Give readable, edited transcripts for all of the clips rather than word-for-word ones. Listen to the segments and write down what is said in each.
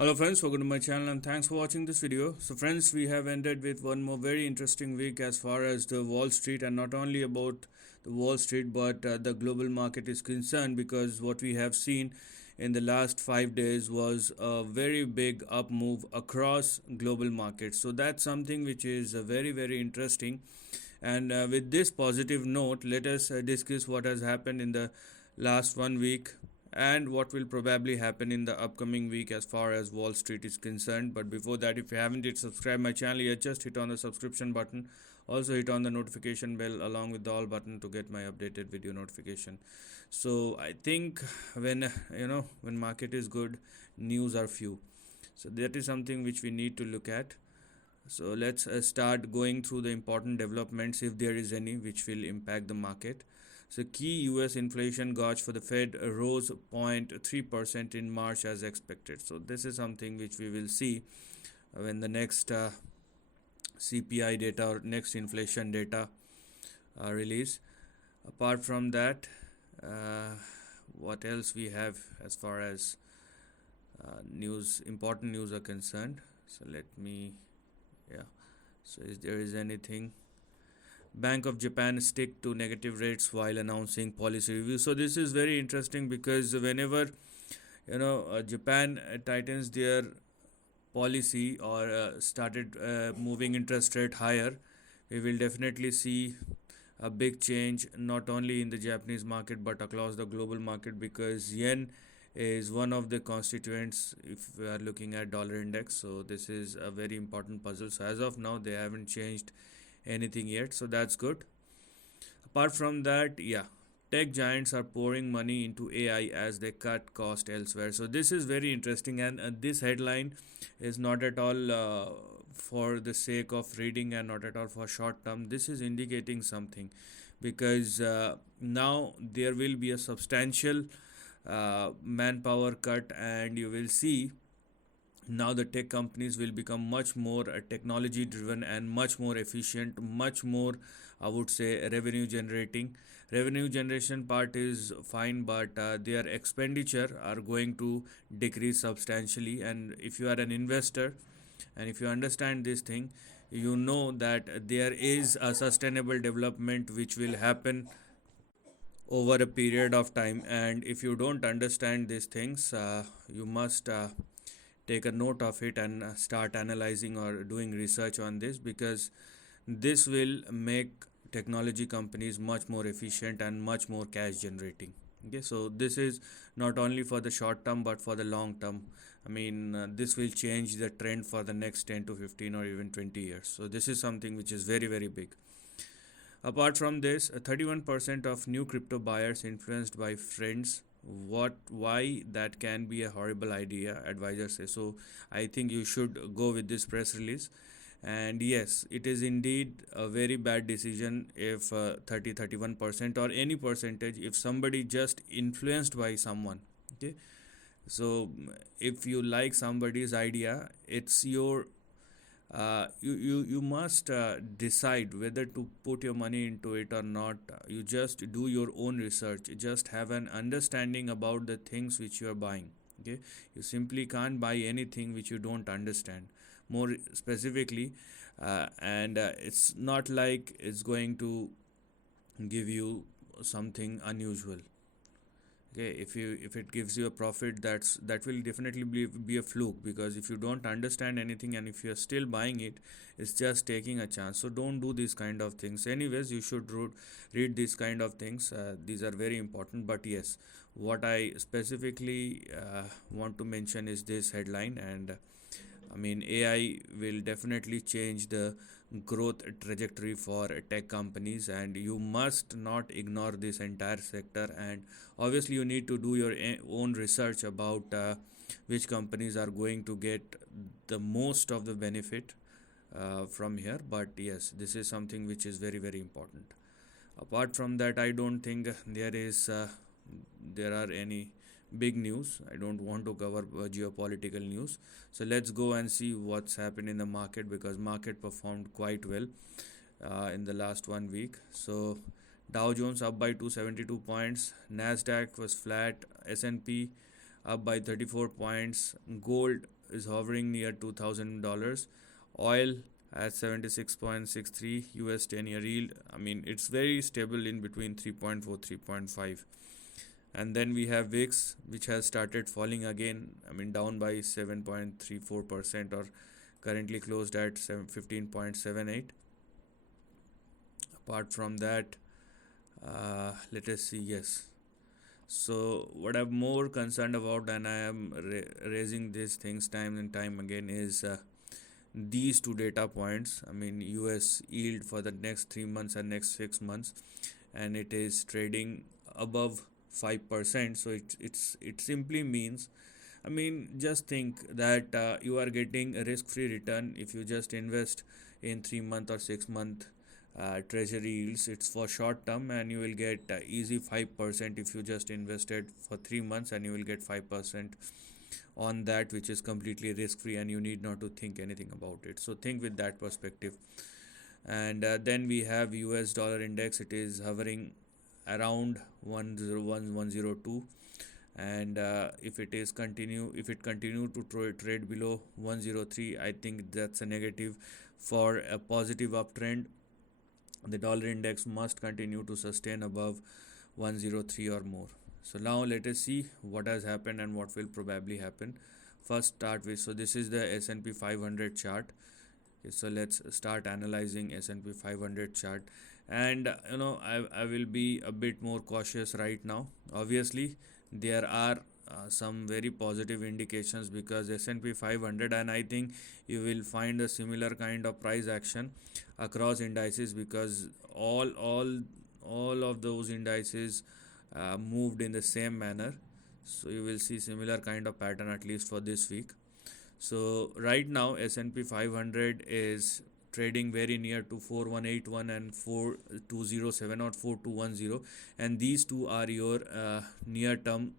Hello friends, welcome to my channel and thanks for watching this video. So friends, we have ended with one more very interesting week as far as the Wall Street, and not only about the Wall Street but the global market is concerned, because what we have seen in the last 5 days was a very big up move across global markets. So that's something which is very interesting. And with this positive note, let us discuss what has happened in the last 1 week and what will probably happen in the upcoming week as far as Wall Street is concerned. But before that, if you haven't yet subscribed my channel yet, just hit on the subscription button. Also hit on the notification bell along with the all button to get my updated video notification. So I think when market is good, news are few. So that is something which we need to look at. So let's start going through the important developments, if there is any, which will impact the market. So key US inflation gauge for the Fed rose 0.3% in March as expected. So this is something which we will see when the next CPI data or next inflation data release. Apart from that, what else we have as far as important news are concerned. So let me, so if there is anything, Bank of Japan stick to negative rates while announcing policy review. So this is very interesting because whenever Japan tightens their policy or started moving interest rate higher, we will definitely see a big change not only in the Japanese market but across the global market, because yen is one of the constituents if we are looking at dollar index. So this is a very important puzzle. So as of now they haven't changed anything yet, so that's good. Apart from that, tech giants are pouring money into AI as they cut cost elsewhere. So this is very interesting, and this headline is not at all for the sake of reading and not at all for short term. This is indicating something, because now there will be a substantial manpower cut, and you will see now the tech companies will become much more technology driven and much more efficient, much more, I would say, revenue generation part is fine, but their expenditure are going to decrease substantially. And if you are an investor and if you understand this thing, you know that there is a sustainable development which will happen over a period of time. And if you don't understand these things, you must take a note of it and start analyzing or doing research on this, because this will make technology companies much more efficient and much more cash generating. Okay, so this is not only for the short term but for the long term. I mean, this will change the trend for the next 10 to 15 or even 20 years. So this is something which is very big. Apart from this, 31% of new crypto buyers influenced by friends. Why that can be a horrible idea, advisors say. So I think you should go with this press release. And yes, it is indeed a very bad decision if 31% or any percentage, if somebody just influenced by someone. Okay, so if you like somebody's idea, it's your you must decide whether to put your money into it or not. You just do your own research, just have an understanding about the things which you are buying. Okay, you simply can't buy anything which you don't understand more specifically, and it's not like it's going to give you something unusual. Okay, if it gives you a profit, that will definitely be a fluke, because if you don't understand anything and if you're still buying it, it's just taking a chance. So don't do these kind of things. Anyways, you should read these kind of things. These are very important. But yes, what I specifically want to mention is this headline. And I mean, AI will definitely change the growth trajectory for tech companies, and you must not ignore this entire sector. And obviously you need to do your own research about which companies are going to get the most of the benefit from here. But yes, this is something which is very important. Apart from that, I don't think there are any big news. I don't want to cover geopolitical news. So let's go and see what's happened in the market, because market performed quite well in the last 1 week. So Dow Jones up by 272 points, Nasdaq was flat, S&P up by 34 points, gold is hovering near $2,000. Oil at 76.63 US 10-year yield. I mean, it's very stable in between 3.4 3.5. And then we have VIX, which has started falling again. I mean, down by 7.34%, or currently closed at 15.78. Apart from that, let us see. Yes, so what I'm more concerned about, and I am raising these things time and time again, is these two data points. I mean, US yield for the next 3 months and next 6 months, and it is trading above 5%. So it simply means, I mean, just think that you are getting a risk-free return if you just invest in 3 month or 6 month treasury yields. It's for short term, and you will get easy 5% if you just invested for 3 months, and you will get 5% on that, which is completely risk free, and you need not to think anything about it. So think with that perspective. And then we have US dollar index. It is hovering around 101 102, and if it continue to trade below 103, I think that's a negative. For a positive uptrend, the dollar index must continue to sustain above 103 or more. So now let us see what has happened and what will probably happen. First start with, so this is the S&P 500 chart. Okay, so let's start analyzing S&P 500 chart. And I will be a bit more cautious right now. Obviously there are some very positive indications, because S&P 500, and I think you will find a similar kind of price action across indices, because all of those indices moved in the same manner. So you will see similar kind of pattern, at least for this week. So right now S&P 500 is trading very near to 4181 and 4207 or 4210, and these two are your near term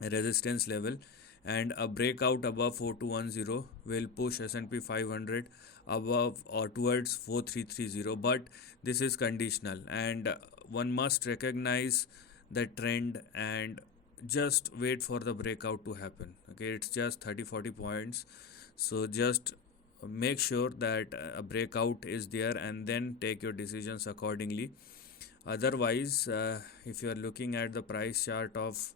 resistance level, and a breakout above 4210 will push S&P 500 above or towards 4330, but this is conditional, and one must recognize the trend and just wait for the breakout to happen. Okay, it's just 30-40 points, so just make sure that a breakout is there, and then take your decisions accordingly. Otherwise, if you are looking at the price chart of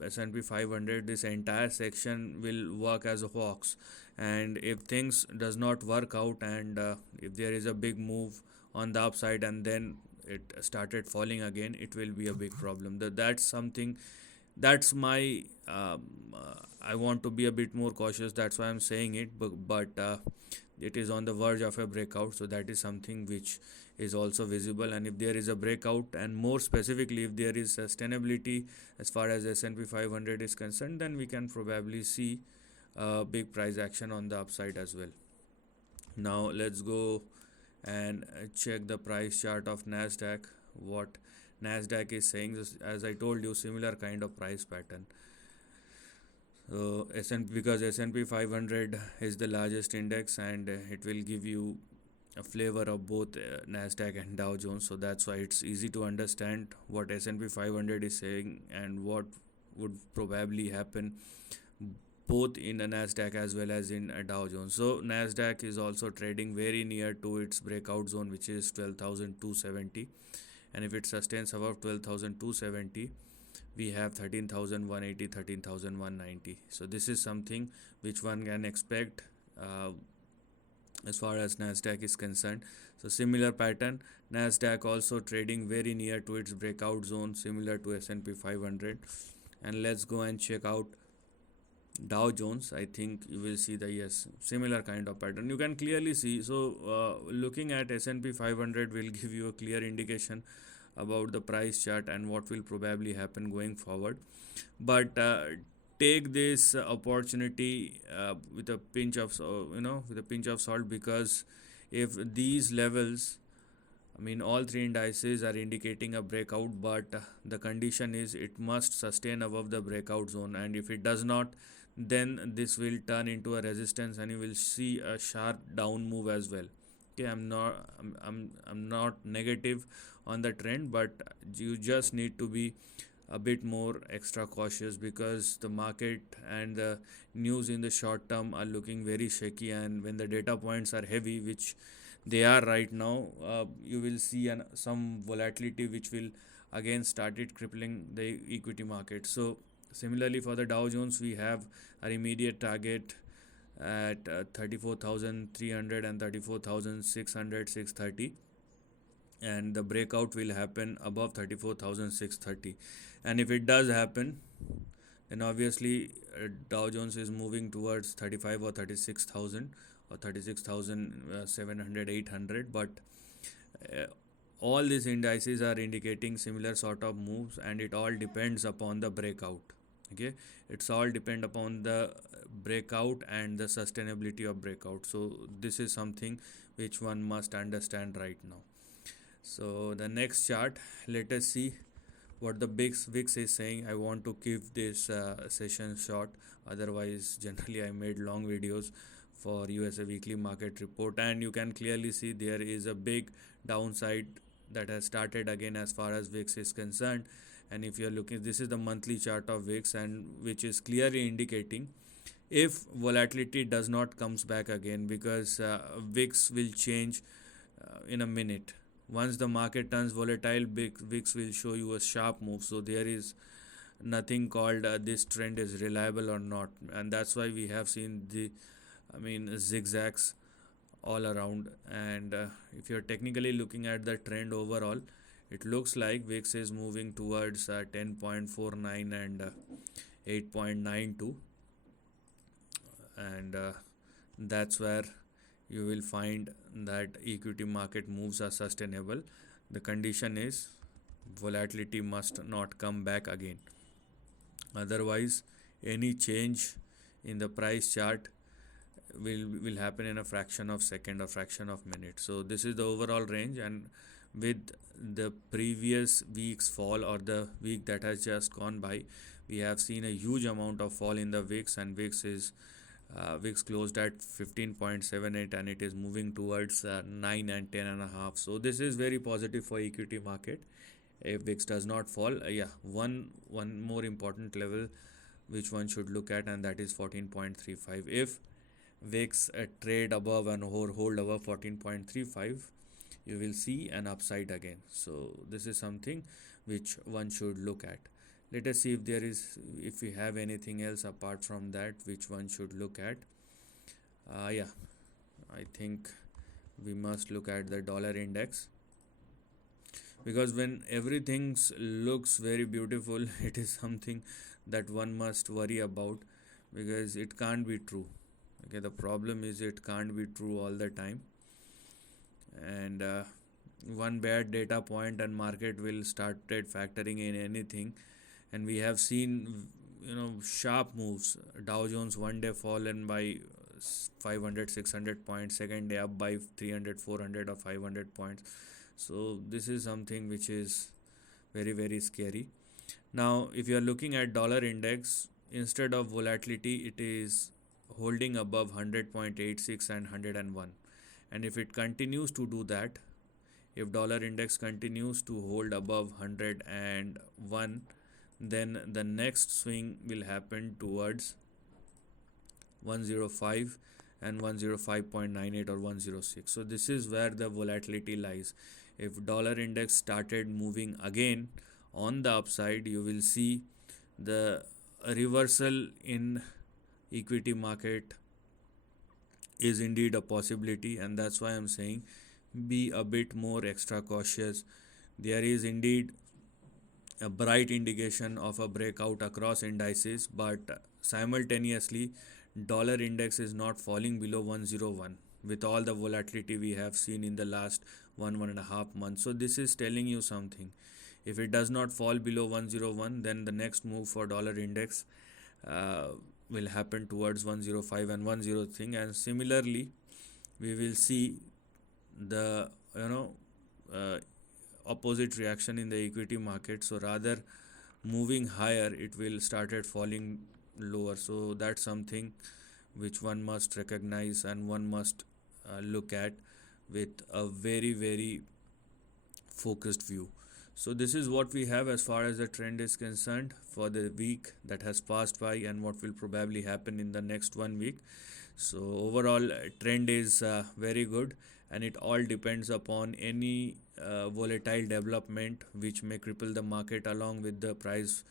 S&P 500, this entire section will work as a fox, and if things does not work out, and if there is a big move on the upside and then it started falling again, it will be a big problem. That's something, that's my I want to be a bit more cautious, that's why I'm saying it, but it is on the verge of a breakout, so that is something which is also visible. And if there is a breakout, and more specifically if there is sustainability as far as S&P 500 is concerned, then we can probably see big price action on the upside as well. Now let's go and check the price chart of Nasdaq. What Nasdaq is saying, as I told you, similar kind of price pattern. So because S&P 500 is the largest index, and it will give you a flavor of both Nasdaq and Dow Jones, so that's why it's easy to understand what S&P 500 is saying and what would probably happen both in a Nasdaq as well as in a Dow Jones. So Nasdaq is also trading very near to its breakout zone, which is 12,270, and if it sustains above 12,270, we have 13,180, 13,190. So this is something which one can expect as far as Nasdaq is concerned. So similar pattern, Nasdaq also trading very near to its breakout zone, similar to S&P 500. And let's go and check out Dow Jones. I think you will see the similar kind of pattern. You can clearly see. So looking at S&P 500 will give you a clear indication about the price chart and what will probably happen going forward. But take this opportunity with a pinch of salt, because if these levels, I mean, all three indices are indicating a breakout, but the condition is it must sustain above the breakout zone, and if it does not, then this will turn into a resistance, and you will see a sharp down move as well. Okay, I'm not negative on the trend, but you just need to be a bit more extra cautious, because the market and the news in the short term are looking very shaky, and when the data points are heavy, which they are right now, you will see some volatility which will again started crippling the equity market. So similarly for the Dow Jones, we have our immediate target at 34,300 and 34,600, 630, and the breakout will happen above 34,630. And if it does happen, then obviously Dow Jones is moving towards 35 or 36,000 or 36,700, 800. But uh, all these indices are indicating similar sort of moves, and it all depends upon the breakout. Okay, it's all depend upon the breakout and the sustainability of breakout. So this is something which one must understand right now. So the next chart, let us see what the VIX is saying. I want to keep this session short, otherwise generally I made long videos for USA weekly market report, and you can clearly see there is a big downside that has started again as far as VIX is concerned. And if you're looking, this is the monthly chart of VIX, and which is clearly indicating if volatility does not comes back again, because VIX will change in a minute. Once the market turns volatile, VIX will show you a sharp move. So there is nothing called this trend is reliable or not, and that's why we have seen zigzags all around. And if you're technically looking at the trend overall, it looks like VIX is moving towards 10.49 and 8.92, and that's where you will find that equity market moves are sustainable. The condition is volatility must not come back again. Otherwise, any change in the price chart will happen in a fraction of second or fraction of minute. So this is the overall range, and with the previous week's fall or the week that has just gone by, we have seen a huge amount of fall in the VIX, and VIX closed at 15.78, and it is moving towards 9 and 10.5. So this is very positive for equity market if VIX does not fall. One more important level which one should look at, and that is 14.35. If VIX trade above and hold above 14.35, you will see an upside again. So this is something which one should look at. Let us see if we have anything else apart from that which one should look at. I think we must look at the dollar index, because when everything looks very beautiful, it is something that one must worry about, because it can't be true. Okay, the problem is it can't be true all the time, and one bad data point and market will started factoring in anything. And we have seen sharp moves. Dow Jones one day fallen by 500 600 points, second day up by 300 400 or 500 points. So this is something which is very, very scary. Now if you are looking at dollar index, instead of volatility, it is holding above 100.86 and 101. And if it continues to do that, if dollar index continues to hold above 101, then the next swing will happen towards 105 and 105.98 or 106. So this is where the volatility lies. If dollar index started moving again on the upside, you will see the reversal in equity market is indeed a possibility, and that's why I'm saying be a bit more extra cautious. There is indeed a bright indication of a breakout across indices, but simultaneously dollar index is not falling below 101 with all the volatility we have seen in the last 1.5 months. So this is telling you something. If it does not fall below 101, then the next move for dollar index will happen towards 105 and 103. And similarly, we will see the opposite reaction in the equity market. So rather moving higher, it will started falling lower. So that's something which one must recognize and one must look at with a very, very focused view. So this is what we have as far as the trend is concerned for the week that has passed by and what will probably happen in the next 1 week. So overall trend is very good, and it all depends upon any volatile development which may cripple the market along with the price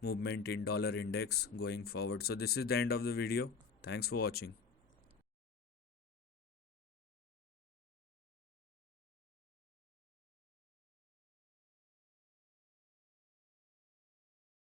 movement in dollar index going forward. So this is the end of the video. Thanks for watching.